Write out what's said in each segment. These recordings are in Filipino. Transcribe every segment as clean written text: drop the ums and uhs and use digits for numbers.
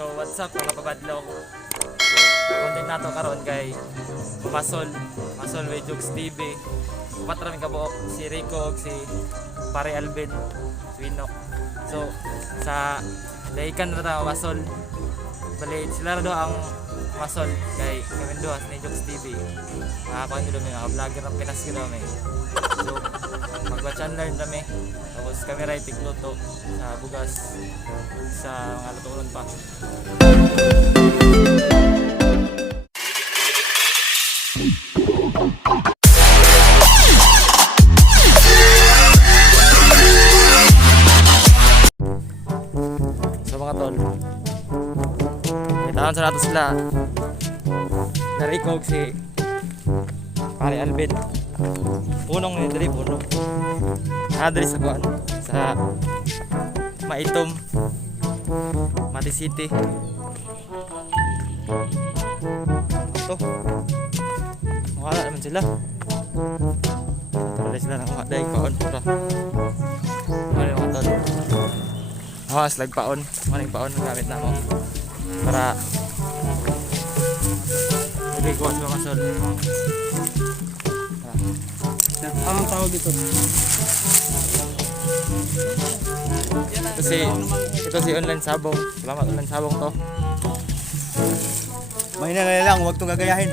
So what's up mga pabadlong? Content nato karon kay Masol with Jokes TV. Upat rami kabuok si Rico ug si Pare Alvin Swinok. So sa daikan ra ta Masol. Bali sila ra do ang Masol kay kami do ni Jokes TV. Kuan do mi mga vlogger ang Pinas gid mi. So mag-watch and learn kami. Tapos kami ray tigluto sa bugas sa mga lutuon pa. So mga tol, itawan sa nato sila narikog si Pare Alvin. Punong ni diri punong. Diri sa kuan sa Maitom Mati City. Ito. Wala naman sila. Tara sila nang maday kaon pura. Mali mga tol. Slag paon, maning paon ang gamit namo para hindi kuwas mga masol. Anong tawag dito? Ito si online sabong. Salamat online sabong to. Mahina na lang, huwag itong gagayahin.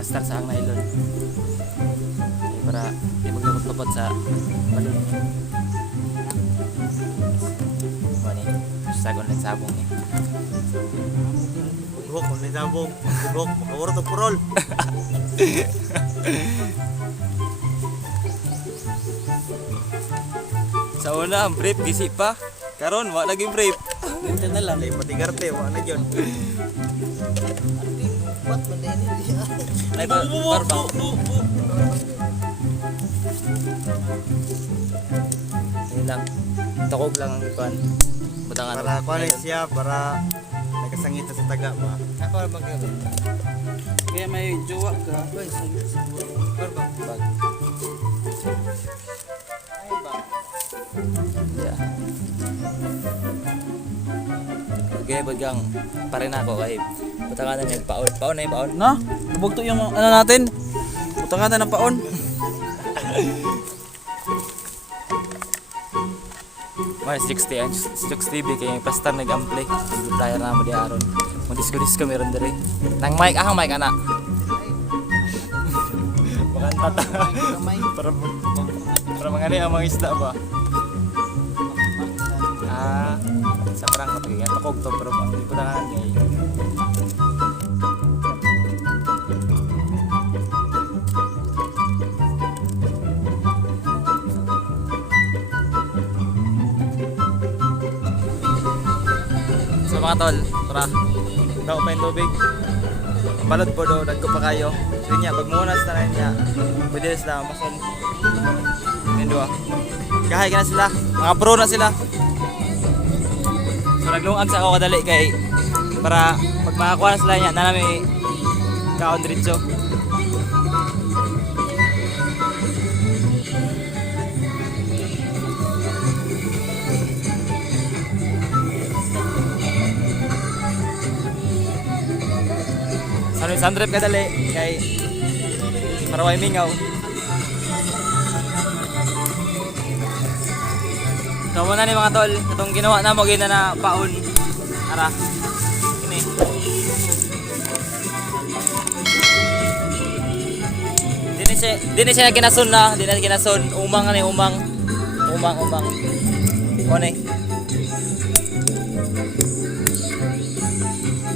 Pastar sa ang nylon para di maglupot-lupot sa balon. Mani, sagon ng sabong ni. Buhok, may sabong. Buhok, makawurot ang purol. Sa una ang brief gisi pa. Karon wa lagi brief. Dito na lang, ay patigarte, wala na dyan. What man din niya? Ay barbang. Ini lang. Takog lang ang ikuan. Butangan. Para kuan siya, para nagkasangita sa taga ba? Ako bang gabi? Kaya may jowa ka. Barbang bag. Ay bag. Yeah. Okay, bagang pare na ako kay butangan na paon. Paon na yung paon. Na? Nabugto yung ano natin. Butangan na ng paon. May 60 ang Jokes TV kay pastar nag-amplay. Player na mo di aron. Mo disco meron diri. Nang mic ahang mic ana. Makanta ta. Para mangani ang mga isda ba. Sa parang kapag takog to pero ang butangan niya. So mga tol, tara. Daw pa yung tubig. Balot po daw, nagko pa kayo. So niya, pag munas na rin niya, pwede sila masol. Yan doon. Gahay ka na sila. Mga pro na sila. So naglungag sa ako kadali kay para pag makakuha na sila niya, na namin kaon diretso. Sandrep kadali kay para way mingaw. So muna ni mga tol, itong ginawa na mo gina na paon. Ara. Ini. Di na siya kinasun na, di na kinasun. Umang ani umang. Umang. Ano eh?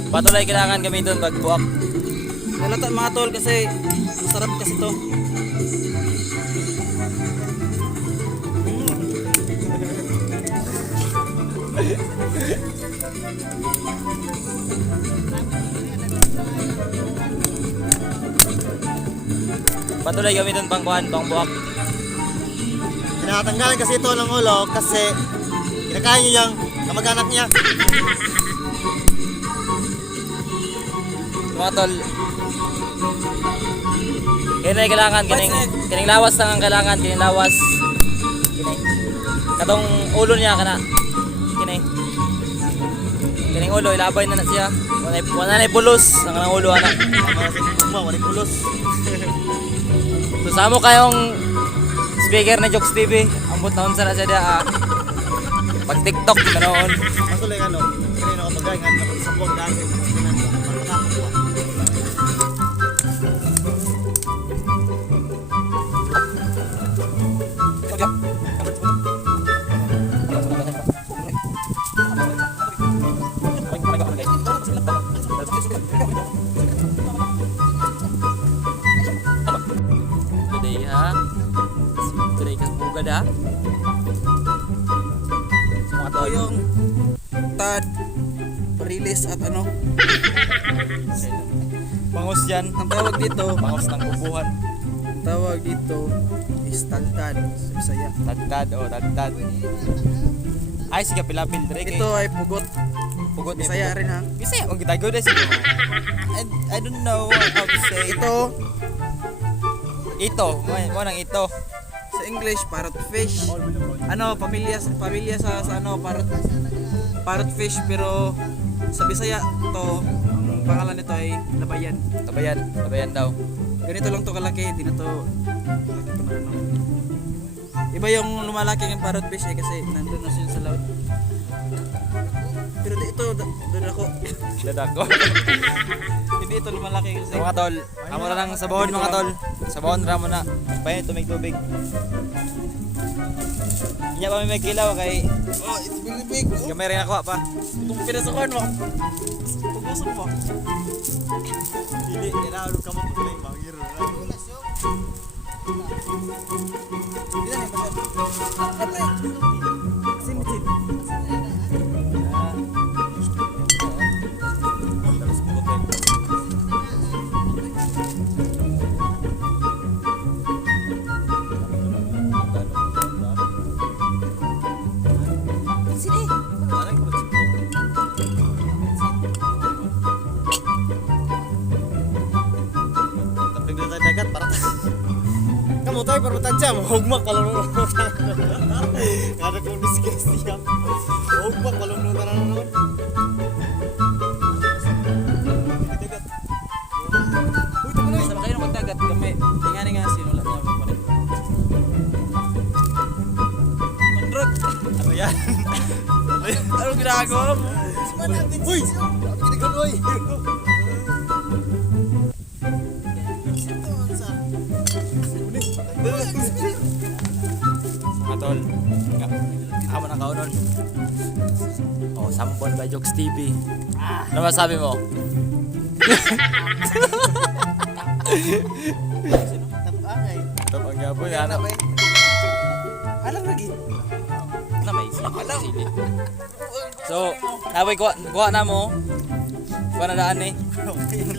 Patuloy kailangan gamitin pag buwak. Halata mga tol kasi masarap kasi to. Patuloy gamitin pang kuhan, pang buwak. Tinatanggalan kasi ito ng ulo kasi kinakain niyo yung kamag-anak niya. Mga tol. Kaya na kailangan, kining lawas lang ang kailangan, kining lawas. Kining. Katong ulo niya kana. Kining ulo, ilabay na siya. Wala na pulos, ang kanang ulo ana. Para sa kumba, wala kulos. So samo kayong speaker ni Jokes TV. Ambot na unsa na siya dia. Pag TikTok manoon. Masuloy ano, kanina ako magayon nga nagsabog dati. Makakakuha. Today ha. Today ka bugad ha. So mga Ito tol. yung tad, release at ano. Bangus yan. Ang tawag dito, Bangus ng bubuhan. tawag dito is tagtad sa Bisaya. Tadtad o tadtad. Ay sige pilapil dire kay. Ito ay pugot. Pugot ni Bisaya rin ha. Bisaya ang gitago na siguro. I don't know how to say. Ito, mo nang ito. Sa English, parrot fish. Ano, pamilya sa ano, parrot fish, pero sa Bisaya to, ang pangalan nito ay labayan. Tabayan daw. Ganito lang to kalaki, di na to malaki to na ano. Iba yung lumalaki ng parrot fish eh kasi nandun na siya sa laut. Pero ito, doon ako. Dadako. Hindi ito lumalaki kasi. So mga tol, amo na lang sabon mga tol. Sabon ra mo na. Pahin tubig. Inya pa may kilaw kay Oh, it's really big. Oh, gamay rin ako pa. itong pinasukan mo. Pag-usap mo. Dili, kailangan ka mapulay. Mahiro na. Ilan yung pasal? Simple. Tapos na tayo dagat para kamu tayo para matansya mo. Hugmak palong nung kada kong discuss niya. Hugmak palong nung tanan naman. Sama kayo ng magdagat kami. Tingnan nga sinulat niya pa rin. Mandrot. Ano yan? Anong ginagawa mo? Uy! Kinagawa eh! Mga tol. Amo na kaunon. Oh, sampol by Jokes TV. Ano masabi mo? Tapangay. Tapang gabon yan. Alam lagi. Na may sili. So, naway kuha na mo. Kuha na daan eh.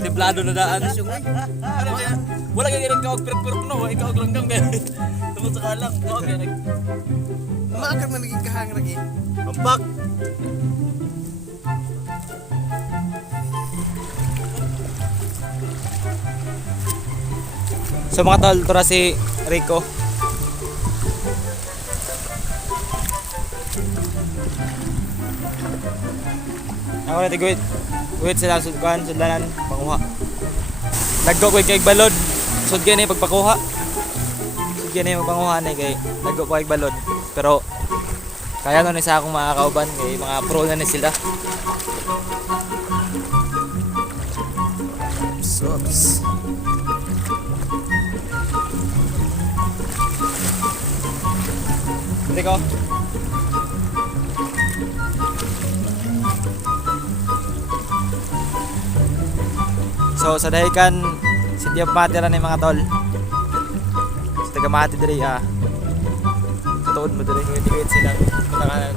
Liblado na daan. Ano kaya? Wala kaya nagkawag perk-perk no. Ikaw langgam kaya. Tungkol sa kalang. Kawag kaya nag... Maakar man naging kahang lagi. Ampak! So mga tol, ito na si Rico. Ako na tigwit. Wait sila sudkan, sudlanan, panguha. Naggo ko kay balod. Sud kay ni pagpakuha. Sud kay ni pagpanguha ni kay naggo ko kay balod. Pero kaya no ni sa akong mga kauban kay mga pro na ni sila. Sups. Rico. So sa dahikan City of Matira ni mga tol. Sa taga Mati diri tuod mo diri dikit sila kutanganan.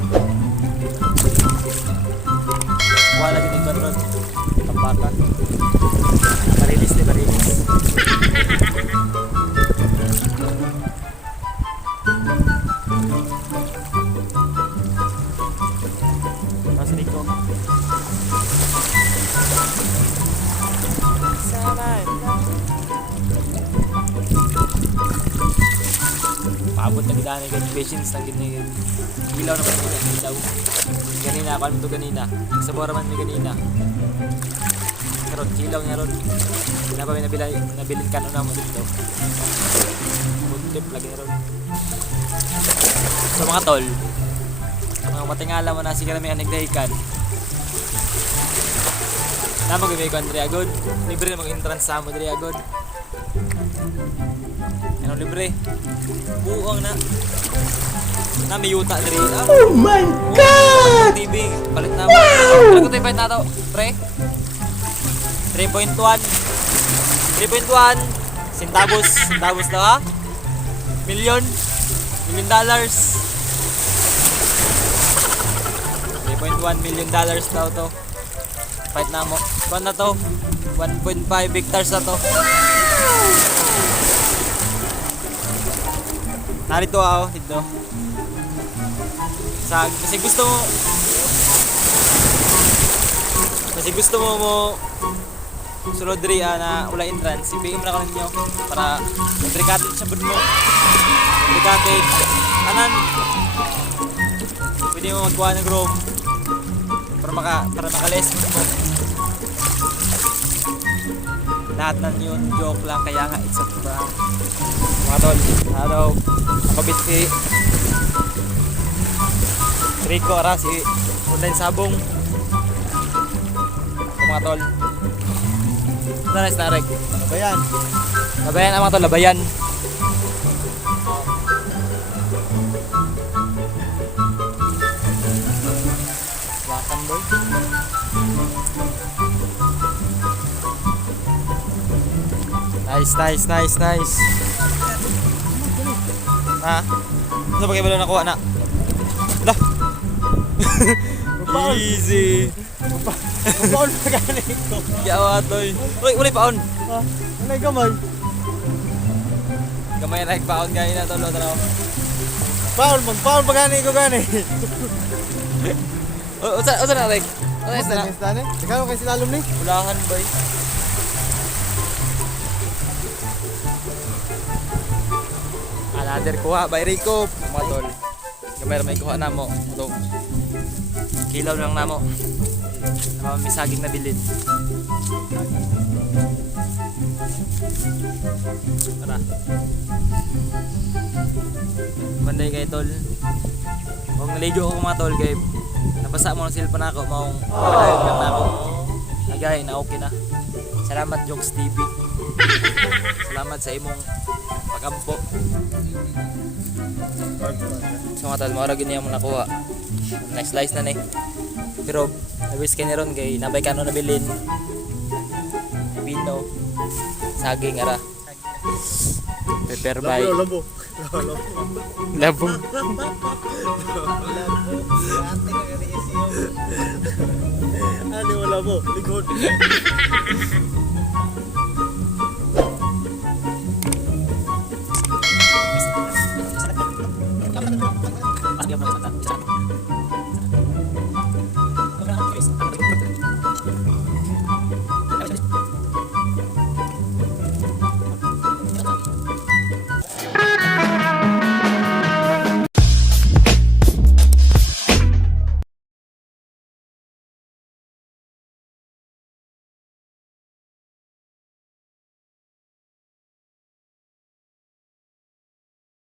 Wala gid ko ron. Tambaka. Marilis ni marilis. Mas Rico. Paabot na gidaan ni patience lang gid ni ilaw na pala ilaw. Ganina ako to ganina. Sa bora man mi ganina. Karon ilaw niya ron. Napa may nabilin kano na mo dito. Tip lagi ron. So mga tol, mga matingala mo na si kami anigdahikan. Namo gimi ko Andrea God. Libre na mag-entrance sa mo Andrea God. Ano libre? Buong na. May yuta diri. Oh my God! TV, palit na mo. Ano ko tayo na to? Pre? 3.1. 3.1. Centavos daw ha? $1 million. $3.1 million daw to. Fight na mo. Kuan na to? 1.5 hectares na to. Narito ako, dito. Kasi gusto mo sulod diri na wala entrance, ibigay mo na ninyo para brikated sa bud mo. Brikated. Anan? Pwede mo magkuha ng room para makales mo. Lahat na yun, joke lang, kaya nga it's a prank. Mga tol, nakabit si Rico, si online sabong. Mga tol, nice na reg. Labayan ang mga tol, labayan. Wakan boy. Nice. Ha? Ano ba kayo ba nakuha na? Hala! Easy! Paon pa gani ko. Yawa toy. Uli paon! Ano gamay? Gamay na paon gani na tolo tara. Paon pa gani ko gani. Usa na rek. Ano na? Tani? Ikaw kay silalom ni? Ulahan boy. Another kuha by Rico. Mga tol. Gamay may kuha na mo. Ito. Kilaw lang na mo. May saging na bilin. Tara. Banday kay tol. Kung naligo ako mga tol kay nabasa mo ng cellphone ako maong live lang na ako. Nagay na okay na. Salamat Jokes TV. Salamat sa imong pag-ampo. So mga tol, maura gini mo nakuha. Next slice na ni. Pero nabis ka ni ron kay nabay ka no nabilin. Pino. Saging ara. Pepper by. Labo. Ano wala mo? Likod. Pasti apa